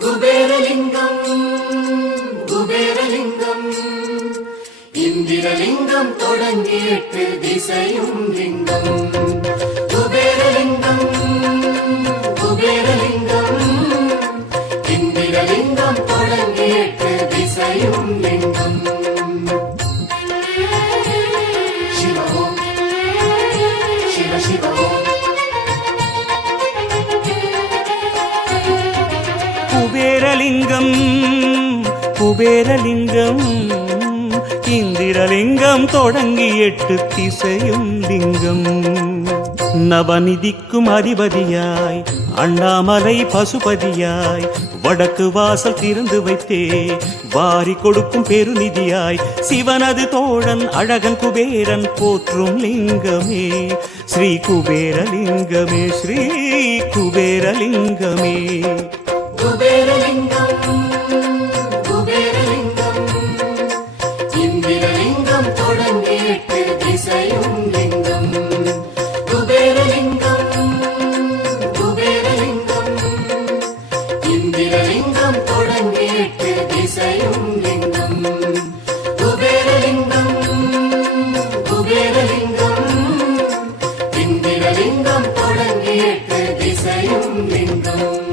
குபேரலிங்கம் குபேரலிங்கம். இந்திரலிங்கம் தொடங்கி எட்டு திசையும் லிங்கம். குபேரலிங்கம் குபேரலிங்கம். இந்திரலிங்கம் தொடங்கி எட்டு திசையும் லிங்கம். சிவமோ சிவ சிவமோ குபேரலிங்கம் குபேரலிங்கம் இந்திரலிங்கம் தொடங்கி எட்டு திசையும் லிங்கம். நவநிதிக்கும் அதிபதியாய் அண்ணாமலை பசுபதியாய் வடக்கு வாசல் திறந்து வைத்தே வாரி கொடுக்கும் பெருநிதியாய் சிவனது தோழன் அழகன் குபேரன் போற்றும் லிங்கமே. ஸ்ரீ குபேரலிங்கமே ஸ்ரீ குபேரலிங்கமே. இந்திரலிங்கம் தொடங்கி எட்டு திசையும் லிங்கம்.